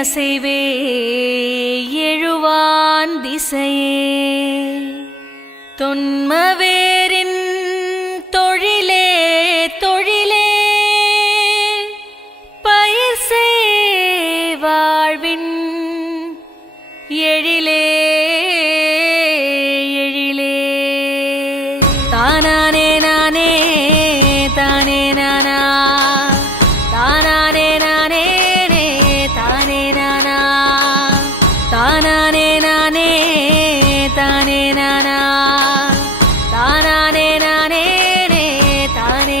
நசைவே எழுவான் திசையே. தொன்மவேரின் தொழிலே தொழிலே. பயிர் செய் வாழ்வின் எழிலே எழிலே. தானானே நானே தானே நானா. தானானே நானே தானே நானா தானானே நானே நே, தானே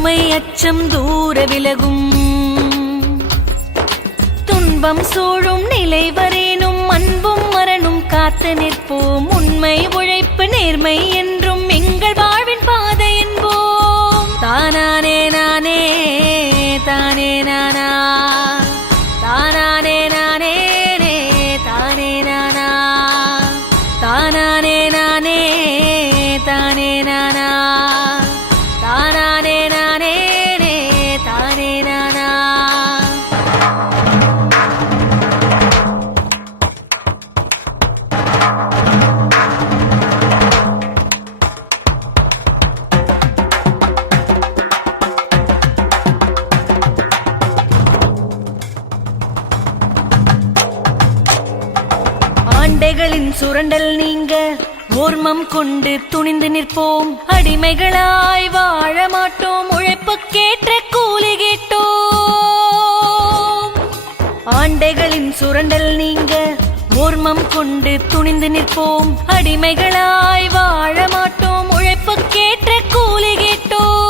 வறுமை அச்சம் தூர விலகும். துன்பம் சூழும் நிலை வரேனும் அன்பும் மரணும் காத்து நிற்போம். உண்மை உழைப்பு நேர்மை என்றும் அடிமைகளின் சுரண்டல் நீங்க ஓர்மம் கொண்டு துணிந்து நிற்போம். அடிமைகளாய் வாழ மாட்டோம் உழைப்புக்கேற்ற கூலி கேட்டோம். ஆண்டைகளின் சுரண்டல் நீங்க ஓர்மம் கொண்டு துணிந்து நிற்போம். அடிமைகளாய் வாழ மாட்டோம் உழைப்புக்கேற்ற கூலி கேட்டோம்.